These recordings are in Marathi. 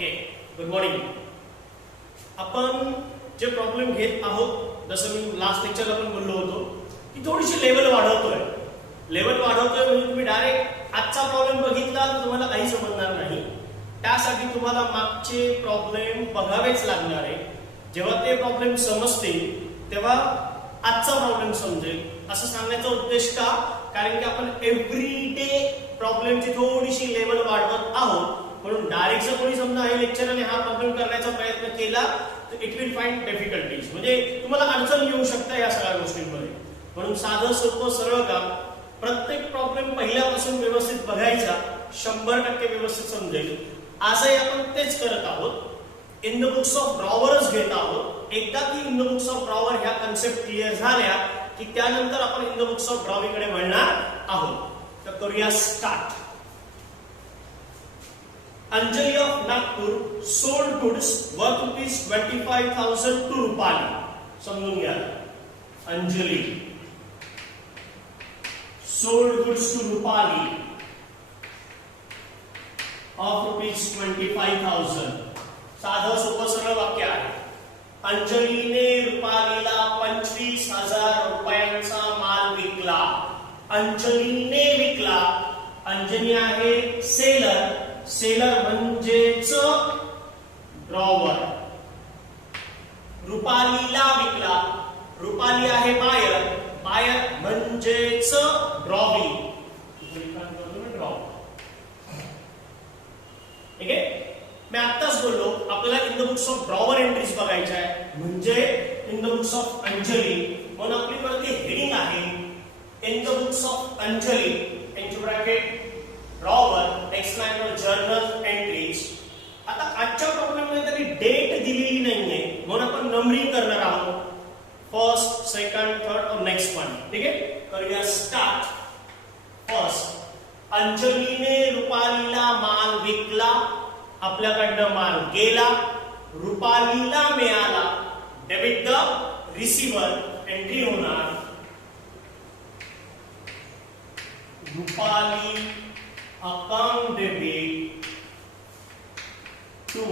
Okay, good morning. आपण जे प्रॉब्लेम घेत आहोत, जसं मी लास्ट लेक्चरला पण बोललो होतो की थोडीशी लेवल वाढवतोय म्हणजे तुम्ही डायरेक्ट आजचा प्रॉब्लेम बघितला तर तुम्हाला काही समजणार नाही. त्यासाठी तुम्हाला मागचे प्रॉब्लेम बघावेच लागणार आहे. जेव्हा ते प्रॉब्लेम समजतील तेव्हा आजचा प्रॉब्लेम समजेल. असं सांगण्याचा उद्देश का? कारण की आपण एव्हरीडे प्रॉब्लेमची थोडीशी लेवल वाढवत आहोत. म्हणून डायरेक्ट जर कोणी समजा हे लेक्चर आणि हा प्रॉब्लेम करण्याचा प्रयत्न केला तर इट विल फाइंड डिफिकल्टीज, म्हणजे तुम्हाला अडचण येऊ शकते या सगळ्या गोष्टींमध्ये. म्हणून साधं सोपं सरळ काम, प्रत्येक प्रॉब्लेम पहिल्यापासून व्यवस्थित बघायचा, 100% व्यवस्थित समजेल. आजही आपण तेच करत आहोत. इन द बुक्स ऑफ ड्रॉवरच घेत आहोत. एकदा की in the books of drawer ह्या कन्सेप्ट क्लिअर झाल्या की त्यानंतर आपण in the books of drawing कडे वळणार आहोत. तर करूया start. Anjali of Nagpur sold goods worth ₹25,000 to Rupali. समजून घ्या. Anjali sold goods to Rupali of ₹25,000. साधं सोपं सरळ वाक्य आहे. अंजलीने रुपालीला 25,000 रुपयांचा माल विकला. अंजलीने विकला. अंजली आहे सेलर. सेलर म्हणजेच ड्रॉवर. रुपालीला विकला. रुपाली आहे बायर. बायर म्हणजेच ड्रॉविंग. ठीक आहे. मी आत्ताच बोललो आपल्याला in the books of drawer entries बघायच्या आहे, म्हणजे in the books of Anjali. म्हणून आपली वरती हेडिंग आहे in the books of Anjali, यांची ब्रॅकेट ड्रॉवर, नेक्स्ट लाईनवर जर्नल एंट्रीज. आता आजच्या प्रॉब्लेम मध्ये तरी डेट दिलेली नाहीये, म्हणून आपण नंबरिंग करणार आहोत. फर्स्ट, सेकंड, थर्ड और नेक्स्ट वन. ठीक आहे. करूया स्टार्ट. फर्स्ट, अंजलीने रुपालीला माल विकला. आपल्याकडनं माल गेला. रुपालीला मिळाला. Debit the receiver. एंट्री होणार Rupali account debit to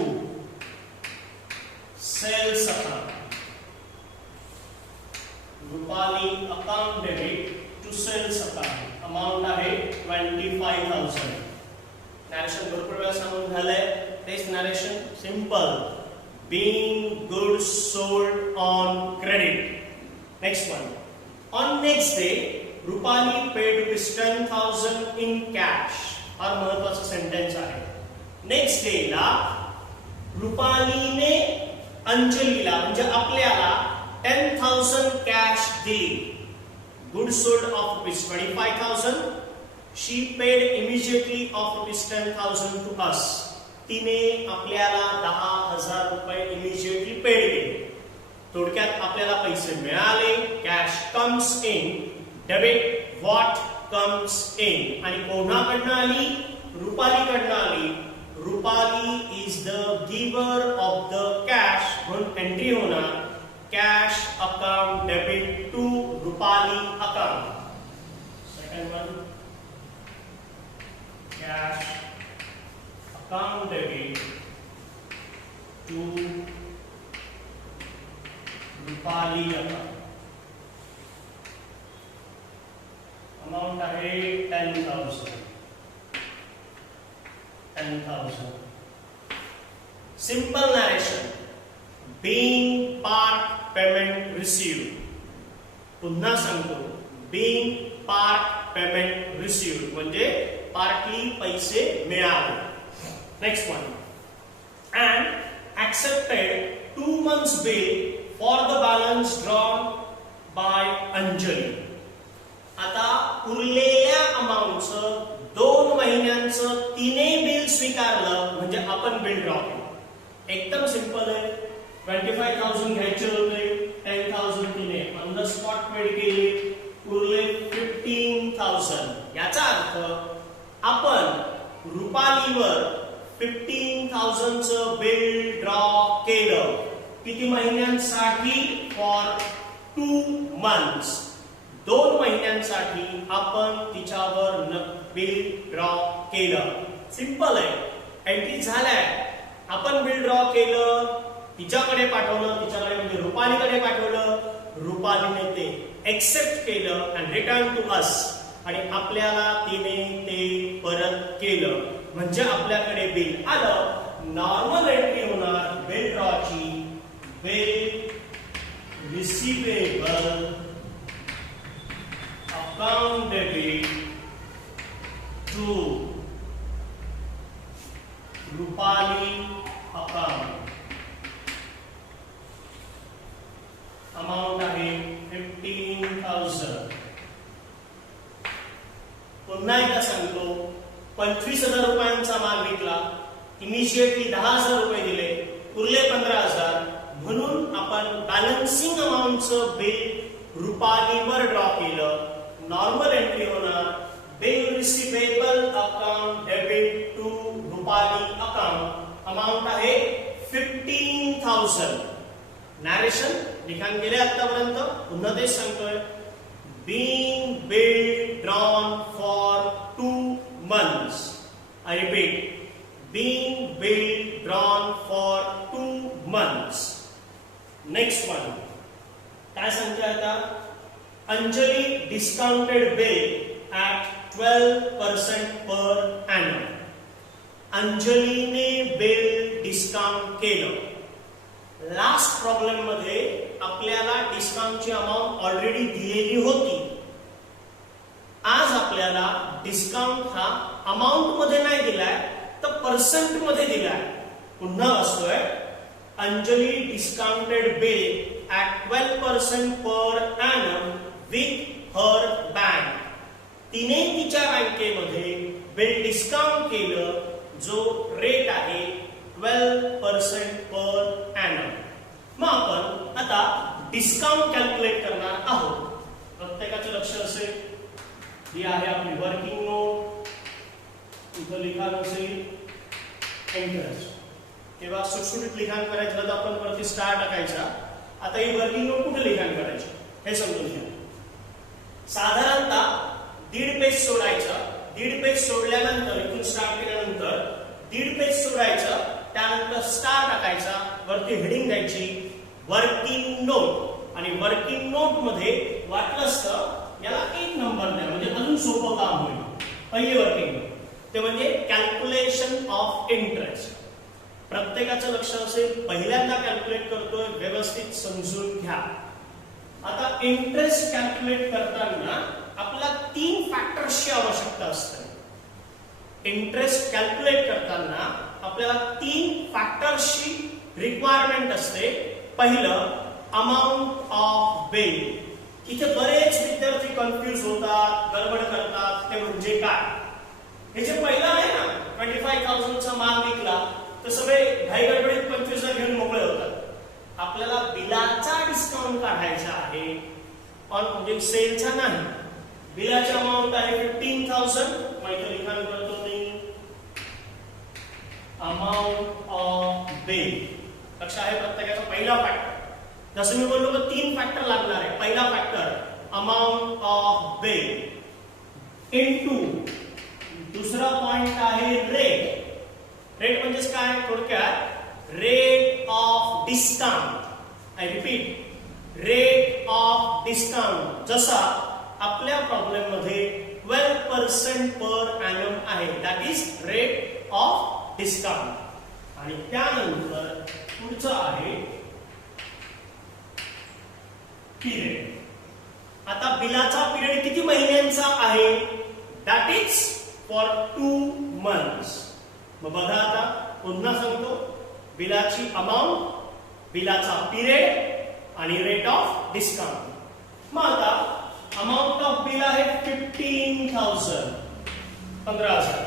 sales account. Rupali account debit to sales account. Amount आहे 25,000. नॅरेशन भरपूर वेळा सांगून झालंय. तेच narration simple. Being goods sold on credit. Next one. On next day, Rupali paid ₹10,000 in cash. हा महत्वाचा सेंटेन्स आहे. नेक्स्ट डे ला रुपालीने अंजलीला म्हणजे आपल्याला 10,000 कॅश दिली. Good sold of ₹25,000. She paid immediately of ₹10,000 to us. तिने आपल्याला 10,000 रुपये इमिजिएटली पेड केले. थोडक्यात आपल्याला पैसे मिळाले. Cash comes in. Debit what comes in. आणि कोणाकडनं आली? रुपालीकडनं आली. Rupali is the giver of the cash. म्हणून एंट्री होणार cash account debit to Rupali account. Second one, cash account debit to Rupali account. Amount आहे 10,000. Simple narration. Being part payment received. पुन्हा सांगतो, बीइंग पार्ट पेमेंट रिसीव्ड म्हणजे पार्टली पैसे मिळाले. Next one. And accepted 2 months bill for the balance drawn by Anjali. आता उरलेल्या अमाऊंटचं 2 महिन्यांचं तिने बिल स्वीकारलं म्हणजे आपण बिल ड्रॉ केलं. एकदम सिंपल आहे. 25,000 घ्यायचे होते. 10,000 तिने ऑन द स्पॉट पेड केली. उरले 15,000. याचा अर्थ आपण रुपालीवर 15,000चं बिल ड्रॉ केलं. किती महिन्यांसाठी? For 2 months. 2 महिन्यांसाठी आपण तिच्यावर बिल ड्रॉ केलं. सिंपल आहे. एंट्री झालाय. आपण बिल ड्रॉ केलं, तिच्याकडे पाठवलं, तिच्याकडे म्हणजे रुपालीकडे पाठवलं, रुपालीने ते एक्सेप्ट केलं अँड रिटर्न टू अस, आणि आपल्याला तिने ते परत केलं, म्हणजे आपल्याकडे बिल आलं. नॉर्मल एंट्री होणार बिल ड्रॉची, bill receivable account debit to Rupali account, amount आहे 15,000. पुन्हा एकदा सांगतो, 25,000 रुपयांचा माल विकला, इमिजिएटली 10,000 रुपये दिले, उरले 15,000, म्हणून आपण बॅलन्सिंग अमाउंटचं बिल रुपालीवर ड्रॉ केलं. नॉर्मल एंट्री होणार bill receivable account debit to Rupali account, amount आहे 15,000. नॅरेशन लिखाण केले आतापर्यंत, पुन्हा तेच सांगतोय. Being bill drawn for 2 months. I repeat, being bill drawn for 2 months. Next one. काय सांगते आता? Anjali discounted bill at 12% per annum. अंजलीने बिल डिस्काउंट केलं. लास्ट प्रॉब्लेम मध्ये आपल्याला डिस्काउंटची अमाउंट ऑलरेडी दिलेली होती. आज आपल्याला डिस्काउंट हा अमाउंट मध्ये नाही दिलाय, तर पर्सेंट मध्ये दिलाय. पुन्हा वाचतोय, Anjali discounted bill at 12% per annum with her bank. तिने तिच्या बँकेमध्ये बिल डिस्काउंट केलं, जो रेट आहे 12% पर एनम. मग आपण आता डिस्काउंट कॅल्क्युलेट करणार आहोत. प्रत्येकाचं लक्ष असेल, ही आहे आपली वर्किंग नोट, इथं लिखाण असेल इंटरेस्ट. तेव्हा सुटसुटीत लिखाण करायचं तर आपण वरती स्टार टाकायचा. आता ही वर्किंग नोट कुठे लिखाण करायची हे समजून घ्या. साधारणतः 1.5 पेज सोडायचं. 1.5 पेज सोडल्यानंतर, इथून स्टार्ट केल्यानंतर 1.5 पेज सोडायचं, त्यानंतर स्टार टाकायचा, वरती हेडिंग द्यायची वर्किंग नोट, आणि वर्किंग नोट मध्ये वाटलंच तर याला 1 नंबर द्या, म्हणजे अजून सोपं काम होईल. पहिली वर्किंग नोट ते म्हणजे कॅल्क्युलेशन ऑफ इंटरेस्ट. प्रत्येकाचं लक्ष असेल, पहिल्यांदा कॅल्क्युलेट करतोय, व्यवस्थित समजून घ्या. आता इंटरेस्ट कॅल्क्युलेट करताना आपल्याला 3 फॅक्टर्सची आवश्यकता असते. इंटरेस्ट कॅल्क्युलेट करताना आपल्याला 3 फॅक्टर्सची रिक्वायरमेंट असते. पहिलं अमाउंट ऑफ बिल. इथे बरेच विद्यार्थी कन्फ्यूज होतात, गडबड करतात. ते म्हणजे काय? हे जे पहिलं आहे ना, 25,000 चा माल विकला, तर सगळे घाई गडबडीत 25,000 घेऊन मोकळे होतात. आपल्याला बिलाचा डिस्काउंट काढायचा आहे, म्हणजे सेलचा नाही. बिलाची अमाउंट आहे 15,000. मग इथे लिखाण करतो मी अमाउंट ऑफ बिल. लक्ष आहे प्रत्येकाचा पहिला फॅक्टर. जसं मी बोललो की 3 फॅक्टर लागणार आहे. पहिला factor amount of bill into दुसरा पॉइंट आहे रेट. रेट म्हणजेच काय? थोडक्यात rate of discount. I repeat, rate of discount. जसा आपल्या प्रॉब्लेम मध्ये 12% पर एनम आहे, that is rate of discount. आणि त्यानंतर पुढचं आहे पिरियड. आता बिलाचा पिरियड किती महिन्यांचा आहे? That is for 2 months. मग बघा, आता पुन्हा सांगतो, बिलाची अमाउंट, बिलाचा पिरियड आणि रेट ऑफ डिस्काउंट. मग आता अमाउंट ऑफ बिल आहे 15,000, 15,000.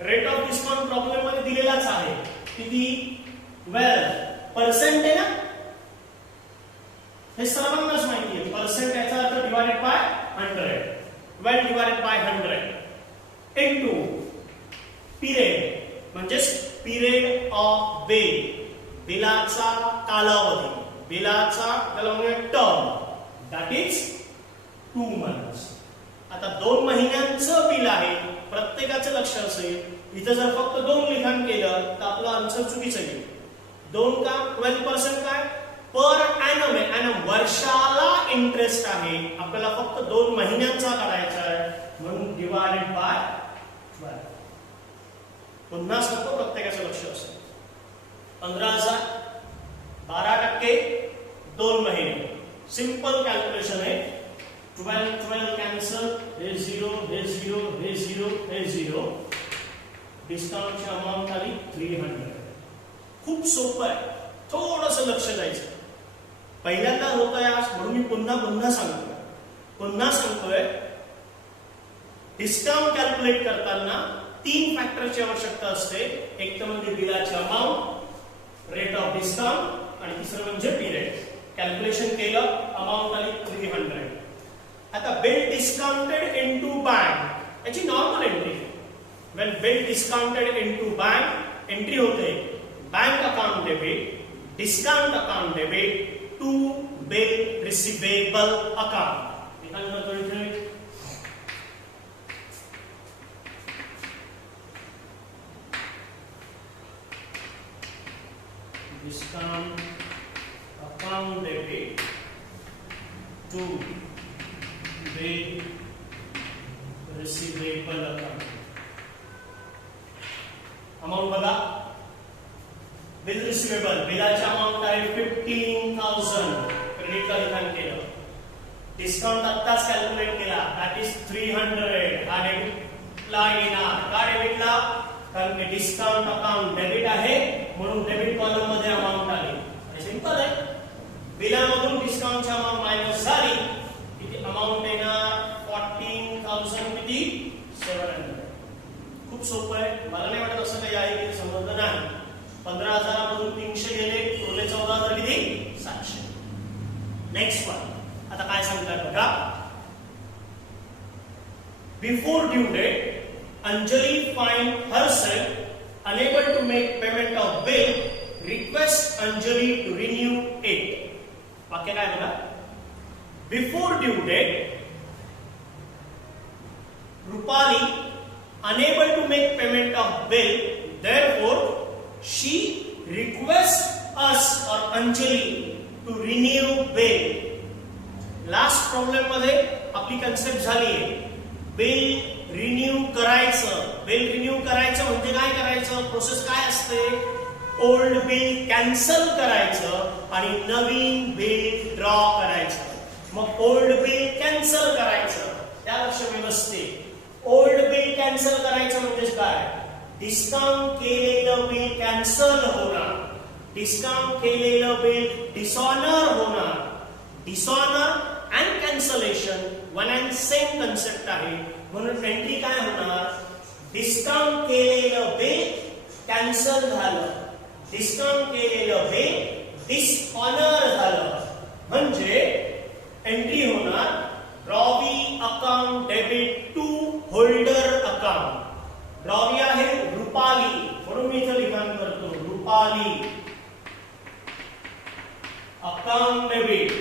रेट ऑफ डिस्काउंट प्रॉब्लेम मध्ये दिलेलाच आहे. किती? 12% आहे ना, हे सर्वांनाच माहिती आहे. पर्सेंट याचा अर्थ divided by 100. 12 divided by 100 into period, म्हणजेच पिरियड ऑफ बिल, बिलाचा कालावधी, बिलाचा टर्म, दॅट इज 2 मंथ्स. आता 2 महिन्यांचं बिल आहे. प्रत्येकाचं लक्ष असेल, इथं जर फक्त 2 लिखाण केलं तर आपलं आन्सर चुकीचं येईल. 2 का 12% काय पर ॲनम आहे. ॲनम वर्षाला इंटरेस्ट आहे. आपल्याला फक्त 2 महिन्यांचा काढायचा आहे म्हणून डिवायडेड बाय 12. पुन्हा सांगतो प्रत्येकाचं लक्ष असेल. 15,000 12% 2 महिने सिंपल कॅल्क्युलेशन आहे. 12 कॅन्सल हे 0 हे 0 हे 0 हे 0 डिस्काउंटची अमाउंट आली 300. खूप सोपं आहे. थोडंसं लक्ष द्यायचं. पहिल्यांदा होत आहे आज म्हणून मी पुन्हा सांगतोय डिस्काउंट कॅल्क्युलेट करताना 3 फॅक्टरची आवश्यकता असते. एक तर म्हणजे बिलाची अमाउंट, रेट ऑफ डिस्काउंट आणि तिसरं म्हणजे पिरियड. कॅल्क्युलेशन केलं अमाउंट आली 300. आता बिल डिस्काउंटेड इनटू बँक याची normal entry. When bill discounted into bank entry होते bank account debit, discount account debit to bill receivable account. Discount account debit to bill receivable account. Amount बघा. बिल रिसिवेबल बिलाची अमाउंट आहे 15,000. क्रेडिटला लिखाण केलं. डिस्काउंट आत्ताच कॅल्क्युलेट केला दॅट इज 300. हा डेबिटला येणार. का डेबिटला? कारण की डिस्काउंट अकाउंट डेबिट आहे म्हणून डेबिट कॉलम मध्ये अमाउंट आली. आणि सिंपल आहे. बिलामधून डिस्काउंटची अमाउंट मायनस झाली किती अमाउंट येणार 14,000 किती 700. खूप सोपं आहे. मला नाही वाटत असं काही आहे की समजलं नाही. 15,000 मधून 300 गेले उरले 14,000 किती 700. Next one. आता काय सांगतात बघा. Before due date Anjali find herself unable to make payment of bill. Request Anjali to renew it. वाक्य काय बघा. Before due date, Rupali unable to make payment of bill. Therefore, she requests us or Anjali to renew bill. Last problem मध्ये आपली कन्सेप्ट झाली आहे. बिल रिन्यू करायचं. बिल रिन्यू करायचं म्हणजे काय करायचं? प्रोसेस काय असते? ओल्ड बिल कॅन्सल करायचं आणि नवीन बिल ड्रॉ करायचं. मग ओल्ड बिल कॅन्सल करायचं. त्या लक्ष व्यवस्थित. ओल्ड बिल कॅन्सल करायचं म्हणजे काय? डिस्काउंट केलेलं बिल कॅन्सल होणार. डिस्काउंट केलेलं बिल डिसऑनर होणार. Dishonour and cancellation one and same concept आहे. म्हणून एंट्री काय होणार? डिस्काउंट केलेलं बिल कॅन्सल झालं. डिस्काउंट केलेलं बिल डिसऑनर झालं. म्हणजे एंट्री होणार drawee account debit to holder account. Drawee आहे रुपाली म्हणून मी इथं लिखाण करतो Rupali account debit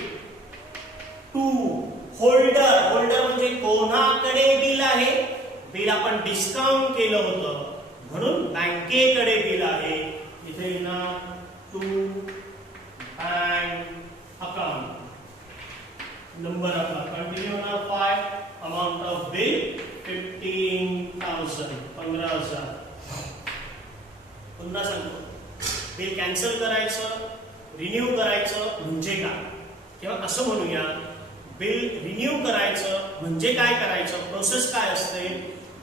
to holder. Holder म्हणजे कोणाकडे बिल आहे? बिल आपण डिस्काउंट केलं होतं म्हणून बँकेकडे बिल आहे. इथे ना टू बँक अकाउंट. नंबर आपला कंटिन्यू होणार 5. Amount of bill 15,000 15,000. पुन्हा सांगतो. बिल कॅन्सल करायचं रिन्यू करायचं म्हणजे काय? किंवा असं म्हणूया बिल रिन्यू करायचं म्हणजे काय करायचं? प्रोसेस काय असते?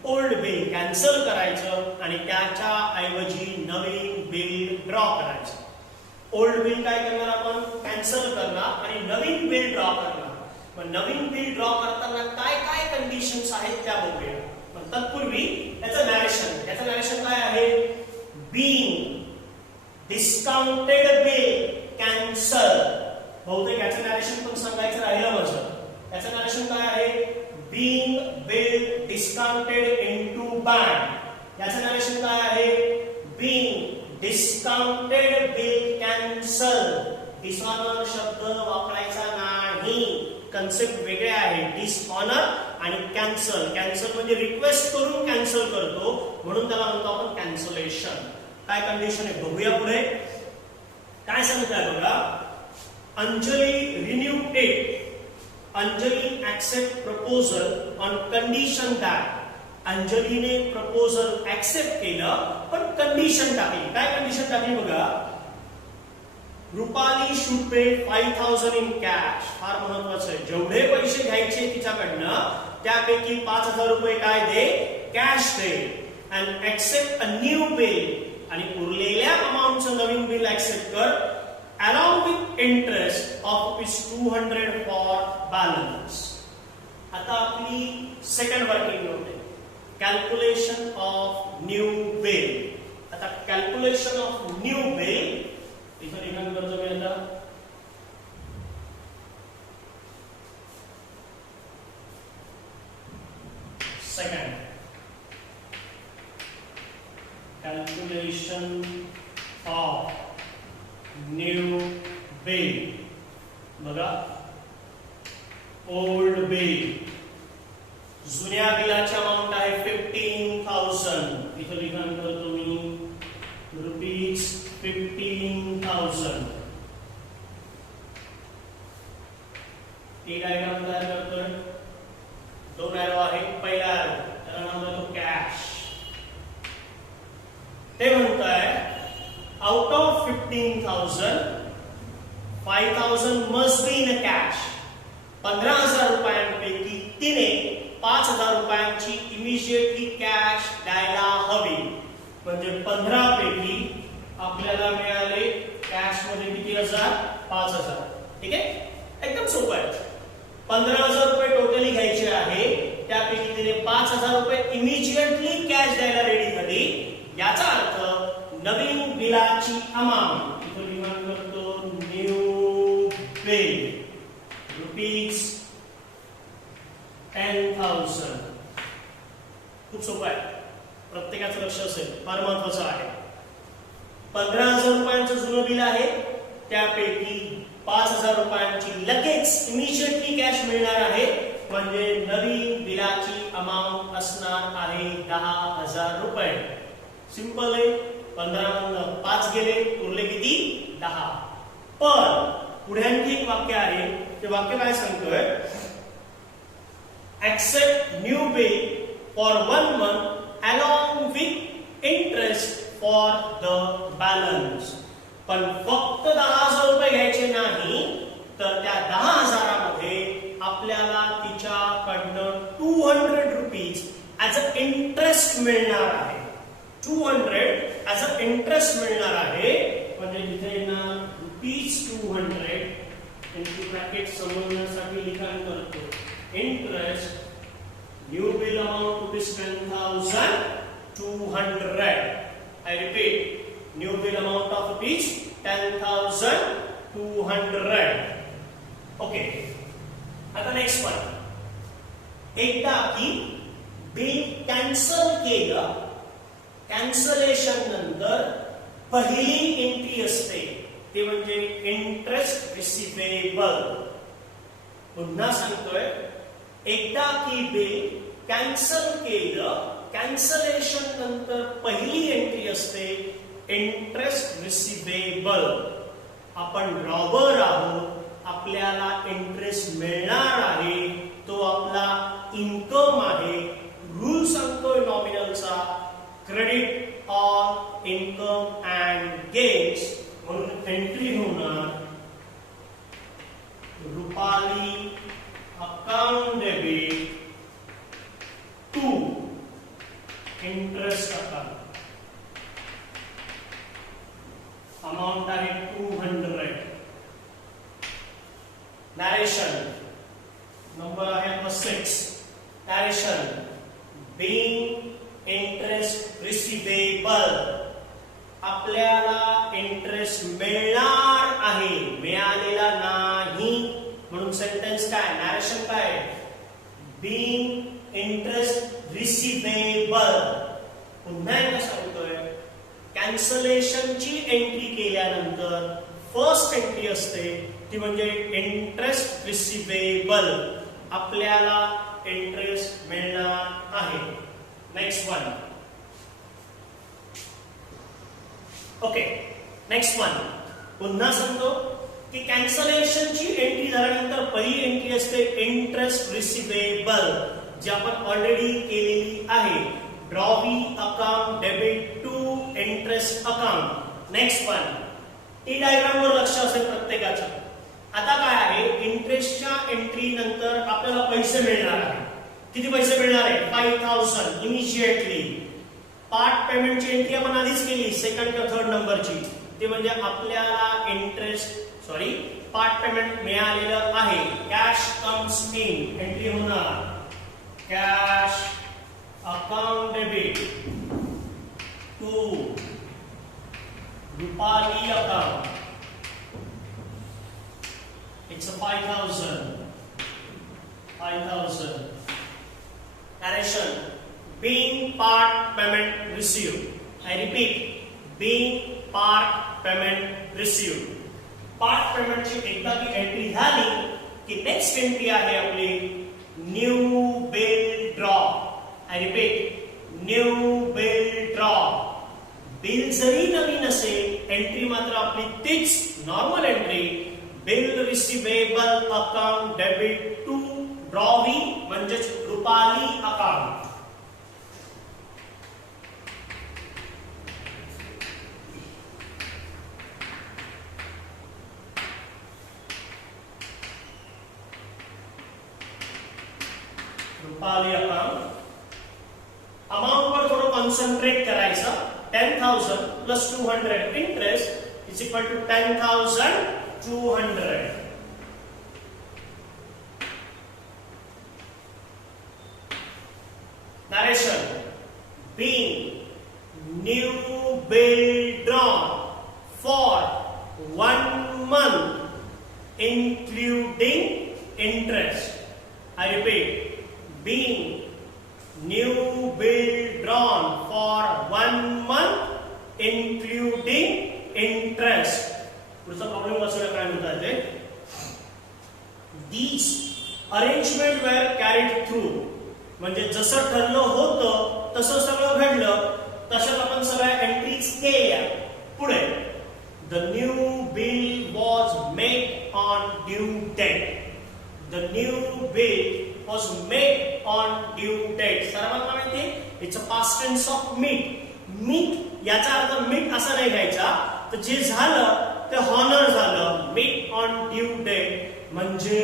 ओल्ड बिल कॅन्सल करायचं आणि त्याच्या ऐवजी नवीन बिल ड्रॉ करायचं. ओल्ड बिल काय करणार आपण? कॅन्सल करणार आणि नवीन बिल ड्रॉ करणार. पण नवीन बिल ड्रॉ करताना काय काय कंडिशन्स आहेत त्या बघूया. पण तत्पूर्वी याचं नॅरेशन काय आहे? Being discounted bill cancel. बहुतेक याचं नॅरेशन पण सांगायचं राहिलं माझं. याचं नॅरेशन काय आहे? Being bill discounted into bank. याचं नॅरेशन काय आहे? Being discounted bill cancel. Dishonour शब्द वापरायचा नाही. कन्सेप्ट वेगळे आहे. डिसऑनर आणि कॅन्सल, कॅन्सल म्हणजे रिक्वेस्ट करून कॅन्सल करतो म्हणून त्याला म्हणतो आपण कॅन्सलेशन. काय कंडिशन आहे बघूया पुढे काय सांगत आहे बघा. Anjali renew it. Anjali accept proposal on condition that. अंजलीने प्रपोजल ऍक्सेप्ट केलं पण कंडिशन टाकली. काय कंडिशन टाकली बघा. Rupali should pay 5000 in cash. फार महत्वाचं आहे. जेवढे पैसे घ्यायचे तिच्याकडनं त्यापैकी 5000 रुपये काय दे, कॅश दे. And accept a new bill. आणि उरलेल्या अमाऊंटचं नवीन बिल ऍक्सेप्ट कर along with interest of ₹200 for balance. आता आपली सेकंड वर्किंग नोट आहे. Calculation of new bill. आता कॅल्क्युलेशन ऑफ न्यू बिल इथं लिखाण करतो मी आता. Second calculation of new bill. बघा ओल्ड बिल. जुन्या बिलाची अमाऊंट आहे 15,000. इथं लिखाण करतो मी ₹15,000. एक डायग्राम तयार करतोय. दोन एरो आहे. पहिला एरो त्याला नाव देतो कॅश. ते म्हणताय out of 15,000 5,000 must be in cash. 15,000 रुपयांपैकी तिने 5,000 रुपयांची इमिजिएटली कॅश द्यायला हवी. म्हणजे 15 पैकी आपल्याला मिळाले कॅश मध्ये किती हजार, 5,000. ठीक आहे, एकदम सोपं आहे. 15,000 रुपये टोटली घ्यायचे आहे, त्यापैकी तिने 5,000 रुपये इमिजिएटली कॅश द्यायला रेडी झाली. याचा अर्थ नवीन बिलाची अमाउंट इथे लिखाण करतो न्यू बिल ₹10,000. खूप सोपं आहे, प्रत्येकाचं लक्ष असेल, फार महत्वाचं आहे. 15,000 रुपयांचं जुनं बिल आहे, त्यापैकी 5,000 रुपयांची लगेच इमिजिएटली कॅश मिळणार आहे. म्हणजे नवीन बिलाची अमाउंट असणार आहे 10,000 रुपये. सिंपल आहे. 15 मधून 5 गेले, उरले किती, 10. पण पुढे आणखी एक वाक्य आहे. ते वाक्य काय सांगतोय, accept new bill for 1 month along with interest for the balance. पण फक्त 10,000 रुपये घ्यायचे नाही, तर त्या 10,000मध्ये आपल्याला तिच्याकडनं 200 रुपीज ऍज अ इंटरेस्ट मिळणार आहे. 200 ऍज अ इंटरेस्ट मिळणार आहे. म्हणजे इथे ना ₹200 इंटू ब्रॅकेट समजण्यासाठी लिखाण करतो interest. New bill amount ₹10,200. I repeat, new bill amount of ₹10,200. Okay. आता नेक्स्ट वन. एकदा की बिल कॅन्सल केलं, कॅन्सलेशन नंतर पहिली एंट्री असते ते म्हणजे इंटरेस्ट रिसिवेबल. पुन्हा सांगतोय, एकदा की बिल कॅन्सल केलं, कॅन्सलेशन नंतर पहिली एंट्री असते इंटरेस्ट रिसिवेबल. आपण रॉबर आहोत, आपल्याला इंटरेस्ट मिळणार आहे, तो आपला इन्कम आहे. रूल सांगतोय नॉमिनलचा, credit on income and gains. म्हणून एंट्री होणार Rupali account debit to interest account. Amount आहे 200. नॅरेशन नंबर आहे 6. Narration being interest receivable. आपल्याला इंटरेस्ट मिळणार आहे, मिळालेला नाही. म्हणून सेंटेन्स काय, नॅरेशन काय, बीइंग इंटरेस्ट रिसिवेबल. पुन्हा एकदा सांगतोय, कॅन्सलेशनची एंट्री केल्यानंतर फर्स्ट एंट्री असते ती म्हणजे इंटरेस्ट रिसिवेबल. आपल्याला इंटरेस्ट मिळणार आहे. Next one. Okay, next one. पुन्हा सांगतो की कॅन्सलेशनची एंट्री झाल्यानंतर पहिली एंट्री असते इंटरेस्ट रिसिवेबल, जी आपण ऑलरेडी केलेली आहे. Drawee account debit to interest account. Next one. T diagram वर लक्ष असेल प्रत्येकाच्या. आता काय आहे, इंटरेस्टच्या एंट्री नंतर आपल्याला पैसे मिळणार आहे. किती पैसे मिळणार आहे? 5000 इमिजिएटली. पार्ट पेमेंटची एंट्री आपण आधीच केली सेकंड किंवा थर्ड नंबरची. ते म्हणजे आपल्याला पार्ट पेमेंट मिळालेलं आहे. कॅश कम्स इन, एंट्री होणार cash account debit to Rupali account. It's 5000. Narration. Being part payment received. I repeat, being part payment received. Part पेमेंटची एकदा की एंट्री झाली की नेक्स्ट एंट्री आहे आपली new bill draw. I repeat, new bill draw. Bill जरी नवीन असेल, एंट्री मात्र आपली तीच normal entry. Bill receivable account debit to drawee म्हणजेच Rupali account. Rupali account. Amount वर थोडं कॉन्सन्ट्रेट करायचं. 10,000 plus 200 interest is equal to 10,200. Narration. Being new bill drawn for 1 month, including interest. I repeat, being new bill drawn for 1 month, including interest. पुढचा प्रॉब्लेम वाचूया काय म्हणतात ते. These arrangement were carried through. म्हणजे जसं ठरलं होतं तसं सगळं घडलं. तशाच आपण सगळ्या एंट्रीज केल्या. पुढे the new bill was made on due date. The new bill was made on due date. सर्वांना माहिती it's a past tense of meet. Meet याचा अर्थ मीट असा नाही घ्यायचा, तर जे झालं ते हॉनर झालं. मीट ऑन ड्यू डेट म्हणजे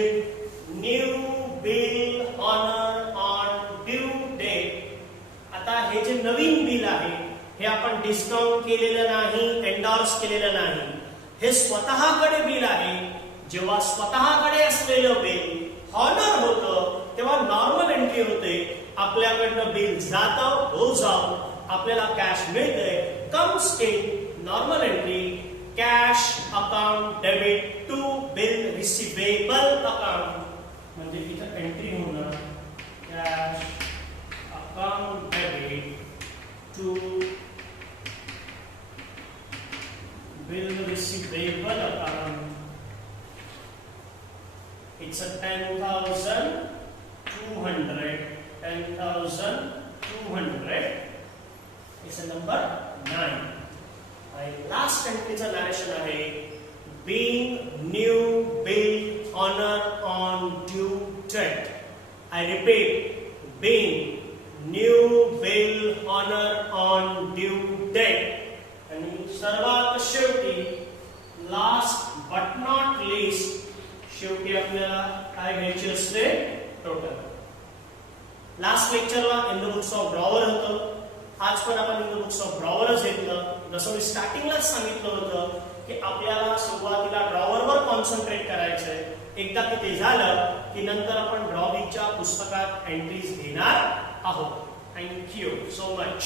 new bill honour on due date. आता हे जे नवीन बिल आहे हे आपण डिस्काउंट केलेलं नाही, एंडॉर्स केलेलं नाही. हे स्वतःकडे बिल आहे. जेव्हा स्वतःकडे असलेलं बिल हॉनर होतं तेव्हा नॉर्मल एंट्री होते. आपल्याकडनं बिल जातं, हो जाऊ, आपल्याला कॅश मिळते. Comes in normal entry cash account debit to bill receivable account. म्हणजे इथं एंट्री होणार cash account debit to bill receivable account. It's a 10,200. 10,200 is a number 9. Last entryचं narration आहे being new bill honor on due date. I repeat, being new bill honor on due date. आणि सर्वात शेवटी last but not least शेवटी आपल्याला काय घ्यायचे असते टोटल. लास्ट लेक्चरला in the books of drawer होतं. आज पण आपण इन द बुक्स ऑफ ड्रॉवरच घेतलं. जसं मी स्टार्टिंगलाच सांगितलं होतं की आपल्याला सुरुवातीला ड्रॉवरवर कॉन्सन्ट्रेट करायचंय. एकदा की ते झालं की नंतर आपण ड्रॉविंगच्या पुस्तकात एंट्रीज घेणार आहोत. Thank you so much.